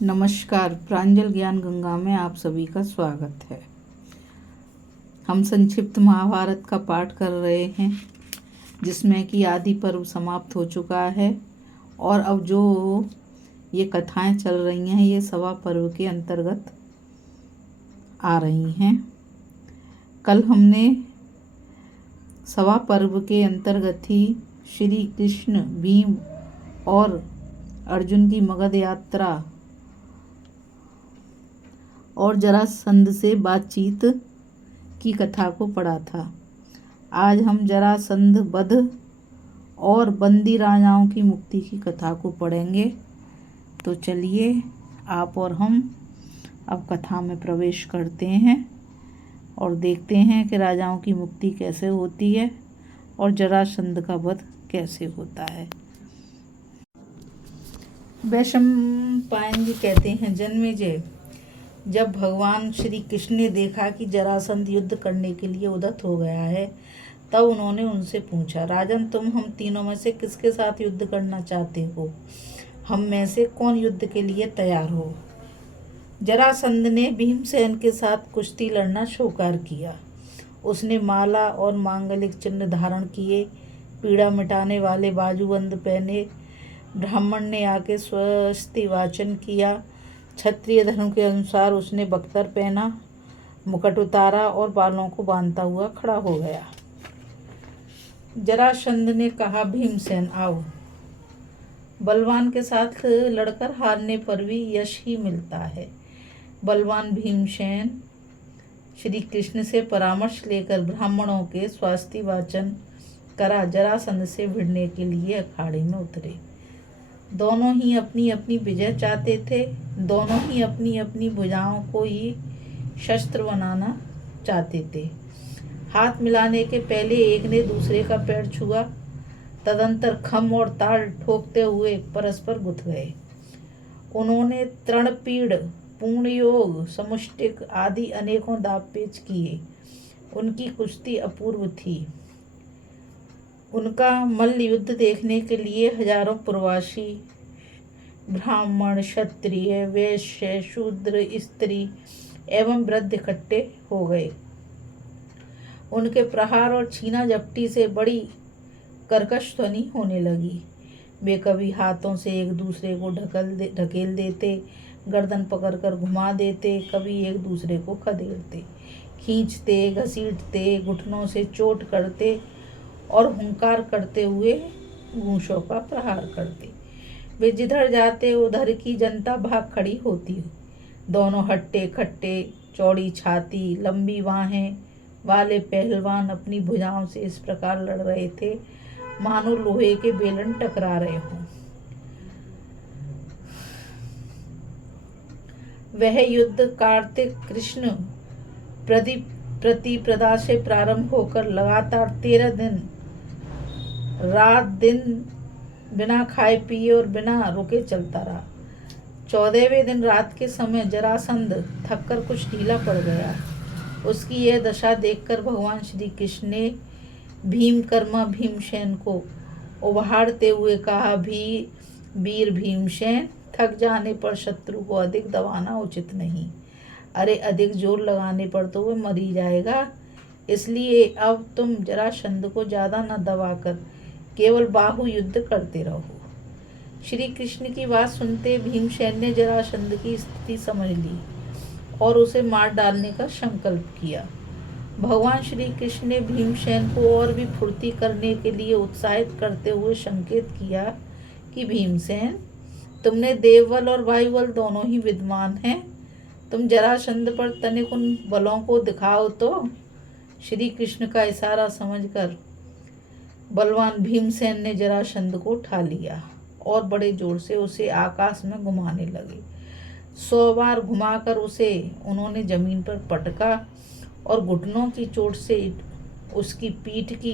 नमस्कार। प्रांजल ज्ञान गंगा में आप सभी का स्वागत है। हम संक्षिप्त महाभारत का पाठ कर रहे हैं, जिसमें कि आदि पर्व समाप्त हो चुका है और अब जो ये कथाएं चल रही हैं ये सवा पर्व के अंतर्गत आ रही हैं। कल हमने सवा पर्व के अंतर्गत ही श्री कृष्ण, भीम और अर्जुन की मगध यात्रा और जरासंध से बातचीत की कथा को पढ़ा था। आज हम जरासंध वध और बंदी राजाओं की मुक्ति की कथा को पढ़ेंगे। तो चलिए आप और हम अब कथा में प्रवेश करते हैं और देखते हैं कि राजाओं की मुक्ति कैसे होती है और जरासंध का वध कैसे होता है। वैशंपायन जी कहते हैं, जन्मेजय, जब भगवान श्री कृष्ण ने देखा कि जरासंध युद्ध करने के लिए उद्यत हो गया है, तब उन्होंने उनसे पूछा, राजन, तुम हम तीनों में से किसके साथ युद्ध करना चाहते हो? हम में से कौन युद्ध के लिए तैयार हो? जरासंध ने भीमसेन के साथ कुश्ती लड़ना स्वीकार किया। उसने माला और मांगलिक चिन्ह धारण किए, पीड़ा मिटाने वाले बाजूबंद पहने, ब्राह्मण ने आके स्वस्ति वाचन किया, क्षत्रिय धर्म के अनुसार उसने बख्तर पहना, मुकुट उतारा और बालों को बांधता हुआ खड़ा हो गया। जरासंध ने कहा, भीमसेन आओ। बलवान के साथ लड़कर हारने पर भी यश ही मिलता है। बलवान भीमसेन श्री कृष्ण से परामर्श लेकर ब्राह्मणों के स्वास्ति वाचन करा जरासंध से भिड़ने के लिए अखाड़े में उतरे। दोनों ही अपनी अपनी विजय चाहते थे। दोनों ही अपनी अपनी भुजाओं को ही शस्त्र बनाना चाहते थे। हाथ मिलाने के पहले एक ने दूसरे का पैर छुआ, तदंतर खम और ताल ठोकते हुए परस्पर गुथ गए। उन्होंने तृणपीड़, पूर्ण योग, समुष्टिक आदि अनेकों दावपेच किए। उनकी कुश्ती अपूर्व थी। उनका मल्ल युद्ध देखने के लिए हजारों प्रवासी ब्राह्मण, क्षत्रिय, वैश्य, शूद्र, स्त्री एवं वृद्ध इकट्ठे हो गए। उनके प्रहार और छीना झपटी से बड़ी कर्कश ध्वनि होने लगी। वे कभी हाथों से एक दूसरे को ढकेल देते, गर्दन पकड़कर घुमा देते, कभी एक दूसरे को खदेड़ते, खींचते, घसीटते, घुटनों से चोट करते और हुंकार करते हुए गूंशों का प्रहार करते। वे जिधर जाते उधर की जनता भाग खड़ी होती। दोनों हट्टे खट्टे, चौड़ी छाती, लंबी बाहें वाले पहलवान अपनी भुजाओं से इस प्रकार लड़ रहे थे मानो लोहे के बेलन टकरा रहे हों। वह युद्ध कार्तिक कृष्ण प्रतिपदा से प्रारंभ होकर लगातार 13 दिन रात दिन बिना खाए पिए और बिना रुके चलता रहा। 14वें दिन रात के समय जरासंध थककर कुछ ढीला पड़ गया। उसकी यह दशा देखकर भगवान श्री कृष्ण ने भीमकर्मा भीमसेन को उभारते हुए कहा, वीर भीमसेन, थक जाने पर शत्रु को अधिक दबाना उचित नहीं। अरे, अधिक जोर लगाने पर तो वह मर ही जाएगा। इसलिए अब तुम जरासंध को ज्यादा न दबाकर केवल बाहु युद्ध करते रहो। श्री कृष्ण की बात सुनते भीमसेन ने जरासंध की स्थिति समझ ली और उसे मार डालने का संकल्प किया। भगवान श्री कृष्ण ने भीमसेन को और भी फुर्ती करने के लिए उत्साहित करते हुए संकेत किया कि भीमसेन, तुमने देवबल और वायुबल दोनों ही विद्वान हैं। तुम जरासंध पर तनिक उन बलों को दिखाओ तो। श्री कृष्ण का इशारा समझकर बलवान भीमसेन ने जरासंध को उठा लिया और बड़े जोर से उसे आकाश में घुमाने लगे। 100 बार घुमाकर उसे उन्होंने जमीन पर पटका और घुटनों की चोट से उसकी पीठ की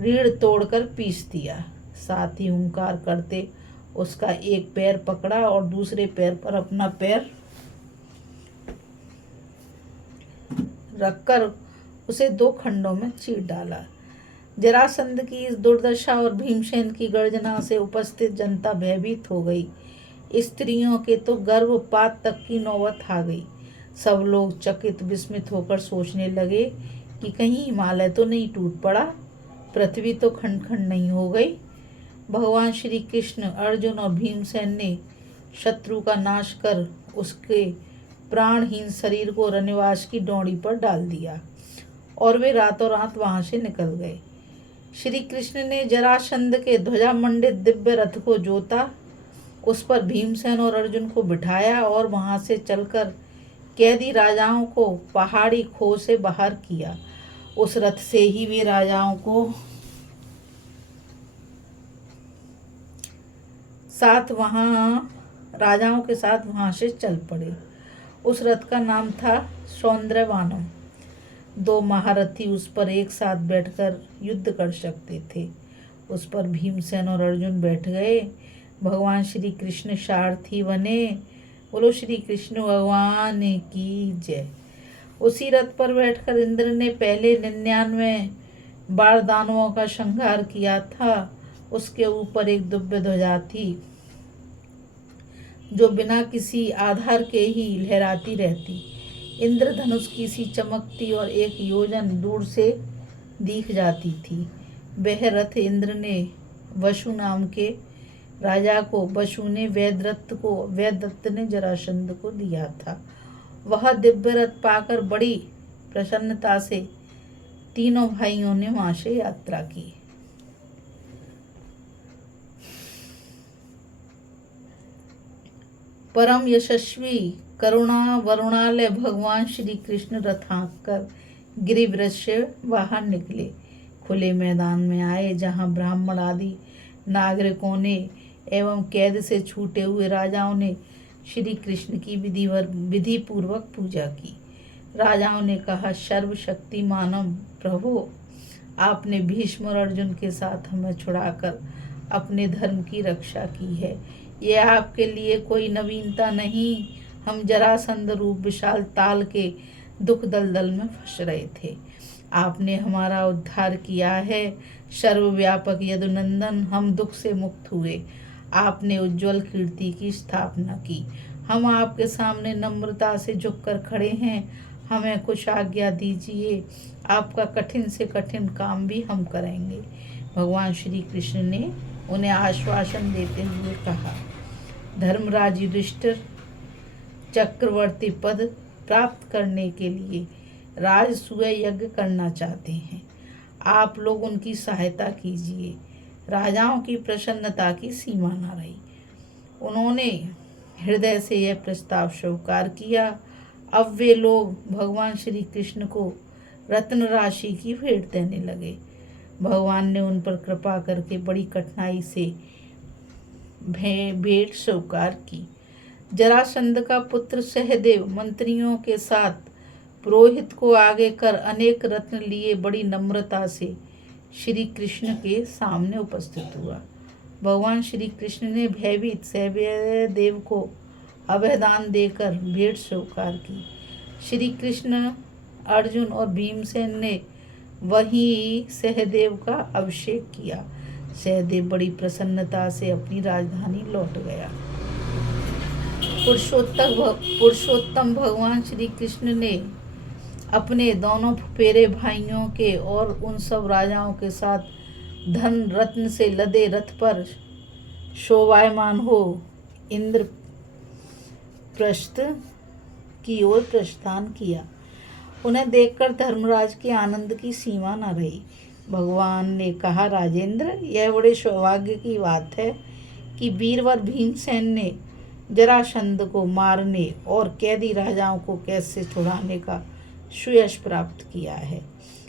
रीढ़ तोड़कर पीस दिया। साथ ही हुंकार करते उसका एक पैर पकड़ा और दूसरे पैर पर अपना पैर रखकर उसे 2 खंडों में चीर डाला। जरासंध की इस दुर्दशा और भीमसेन की गर्जना से उपस्थित जनता भयभीत हो गई। स्त्रियों के तो गर्भपात तक की नौबत आ गई। सब लोग चकित विस्मित होकर सोचने लगे कि कहीं हिमालय तो नहीं टूट पड़ा, पृथ्वी तो खंड खंड नहीं हो गई। भगवान श्री कृष्ण, अर्जुन और भीमसेन ने शत्रु का नाश कर उसके प्राणहीन शरीर को रनिवास की डोंडी पर डाल दिया और वे रातों रात वहां से निकल गए। श्री कृष्ण ने जरासंध के ध्वजा मंडित दिव्य रथ को जोता, उस पर भीमसेन और अर्जुन को बिठाया और वहां से चलकर कैदी राजाओं को पहाड़ी खो से बाहर किया। उस रथ से ही वे राजाओं के साथ वहां से चल पड़े। उस रथ का नाम था सौंदर्यवानम। 2 महारथी उस पर एक साथ बैठकर युद्ध कर सकते थे। उस पर भीमसेन और अर्जुन बैठ गए। भगवान श्री कृष्ण सारथी बने। बोलो श्री कृष्ण भगवान की जय। उसी रथ पर बैठकर इंद्र ने पहले 99 बार दानवों का संहार किया था। उसके ऊपर एक दिव्य ध्वजा थी जो बिना किसी आधार के ही लहराती रहती। इंद्रधनुष की सी चमकती और 1 योजन दूर से दिख जाती थी। वह रथ इंद्र ने वसु नाम के राजा को, वसु ने वेददत्त ने जरासंध को दिया था। वह दिव्य रथ पाकर बड़ी प्रसन्नता से तीनों भाइयों ने वहां से यात्रा की। परम यशस्वी करुणा वरुणालय भगवान श्री कृष्ण रथांकर गिरिव्रज से बाहर निकले। खुले मैदान में आए जहां ब्राह्मण आदि नागरिकों ने एवं कैद से छूटे हुए राजाओं ने श्री कृष्ण की विधि पूर्वक पूजा की। राजाओं ने कहा, सर्वशक्तिमानम प्रभो, आपने भीष्म और अर्जुन के साथ हमें छुड़ाकर अपने धर्म की रक्षा की है। यह आपके लिए कोई नवीनता नहीं। हम जरासंध रूप विशाल ताल के दुख दलदल में फंस रहे थे। आपने हमारा उद्धार किया है। सर्वव्यापक यदुनंदन, हम दुख से मुक्त हुए। आपने उज्जवल कीर्ति की स्थापना की। हम आपके सामने नम्रता से झुककर खड़े हैं। हमें कुछ आज्ञा दीजिए। आपका कठिन से कठिन काम भी हम करेंगे। भगवान श्री कृष्ण ने उन्हें आश्वासन देते हुए कहा, धर्मराज युधिष्ठिर चक्रवर्ती पद प्राप्त करने के लिए राजसूय यज्ञ करना चाहते हैं। आप लोग उनकी सहायता कीजिए। राजाओं की प्रसन्नता की सीमा न रही। उन्होंने हृदय से यह प्रस्ताव स्वीकार किया। अब वे लोग भगवान श्री कृष्ण को रत्न राशि की भेंट देने लगे। भगवान ने उन पर कृपा करके बड़ी कठिनाई से भेंट स्वीकार की। जरासंध का पुत्र सहदेव मंत्रियों के साथ पुरोहित को आगे कर अनेक रत्न लिए बड़ी नम्रता से श्री कृष्ण के सामने उपस्थित हुआ। भगवान श्री कृष्ण ने भयभीत सहदेव को अभयदान देकर भेंट स्वीकार की। श्री कृष्ण, अर्जुन और भीमसेन ने वहीं सहदेव का अभिषेक किया। सहदेव बड़ी प्रसन्नता से अपनी राजधानी लौट गया। पुरुषोत्तम भगवान श्री कृष्ण ने अपने दोनों फुफेरे भाइयों के और उन सब राजाओं के साथ धन रत्न से लदे रथ पर शोभायमान हो इंद्रप्रस्थ की ओर प्रस्थान किया। उन्हें देखकर धर्मराज के आनंद की सीमा न रही। भगवान ने कहा, राजेंद्र, यह बड़े सौभाग्य की बात है कि वीरवर भीमसेन ने जरासंध को मारने और कैदी राजाओं को कैद से छुड़ाने का सुयश प्राप्त किया है।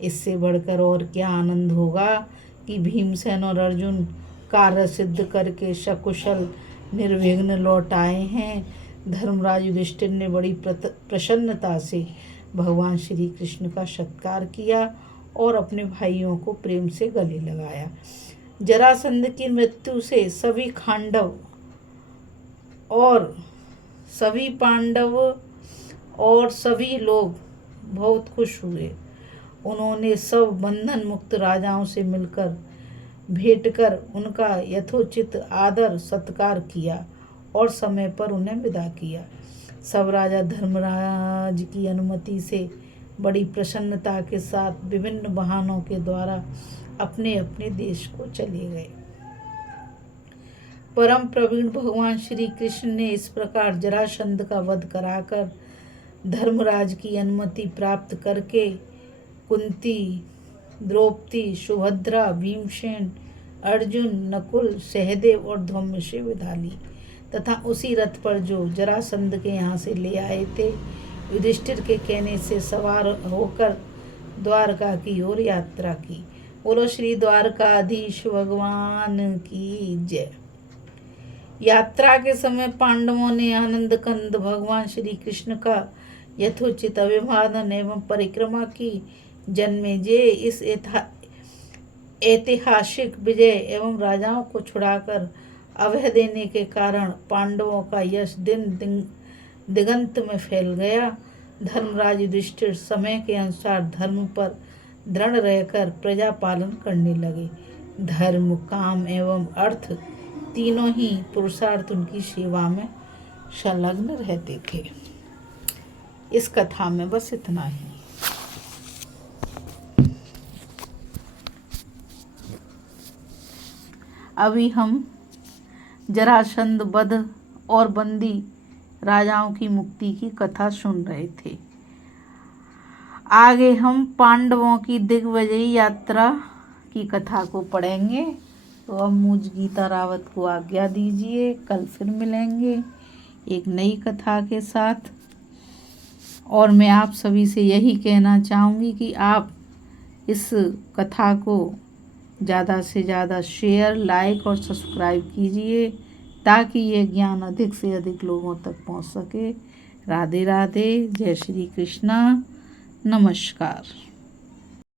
इससे बढ़कर और क्या आनंद होगा कि भीमसेन और अर्जुन कार्य सिद्ध करके सकुशल निर्विघ्न लौट आए हैं। धर्मराज युधिष्ठिर ने बड़ी प्रसन्नता से भगवान श्री कृष्ण का सत्कार किया और अपने भाइयों को प्रेम से गले लगाया। जरासंध की मृत्यु से सभी पांडव और सभी लोग बहुत खुश हुए। उन्होंने सब बंधन मुक्त राजाओं से मिलकर भेंट कर उनका यथोचित आदर सत्कार किया और समय पर उन्हें विदा किया। सब राजा धर्मराज की अनुमति से बड़ी प्रसन्नता के साथ विभिन्न वाहनों के द्वारा अपने अपने देश को चले गए। परम प्रवीण भगवान श्री कृष्ण ने इस प्रकार जरासंध का वध कराकर धर्मराज की अनुमति प्राप्त करके कुंती, द्रौपदी, सुभद्रा, भीमसेन, अर्जुन, नकुल, सहदेव और धौम्य से विदा ली तथा उसी रथ पर जो जरासंध के यहाँ से ले आए थे युधिष्ठिर के कहने से सवार होकर द्वारका की ओर यात्रा की। बोलो श्री द्वारकाधीश भगवान की जय। यात्रा के समय पांडवों ने आनंद कंद भगवान श्री कृष्ण का यथोचित अभिवादन एवं परिक्रमा की। जन्मेजय इस ऐतिहासिक विजय एवं राजाओं को छुड़ाकर अभय देने के कारण पांडवों का यश दिन दिगंत में फैल गया। धर्मराज युधिष्ठिर समय के अनुसार धर्म पर दृढ़ रहकर प्रजा पालन करने लगे। धर्म, काम एवं अर्थ तीनों ही पुरुषार्थ उनकी सेवा में संलग्न रहते थे। इस कथा में बस इतना ही। अभी हम जरासंध वध और बंदी राजाओं की मुक्ति की कथा सुन रहे थे। आगे हम पांडवों की दिग्विजयी यात्रा की कथा को पढ़ेंगे। तो अब मुझ गीता रावत को आज्ञा दीजिए। कल फिर मिलेंगे एक नई कथा के साथ। और मैं आप सभी से यही कहना चाहूँगी कि आप इस कथा को ज़्यादा से ज़्यादा शेयर, लाइक और सब्सक्राइब कीजिए ताकि ये ज्ञान अधिक से अधिक लोगों तक पहुँच सके। राधे राधे। जय श्री कृष्णा। नमस्कार।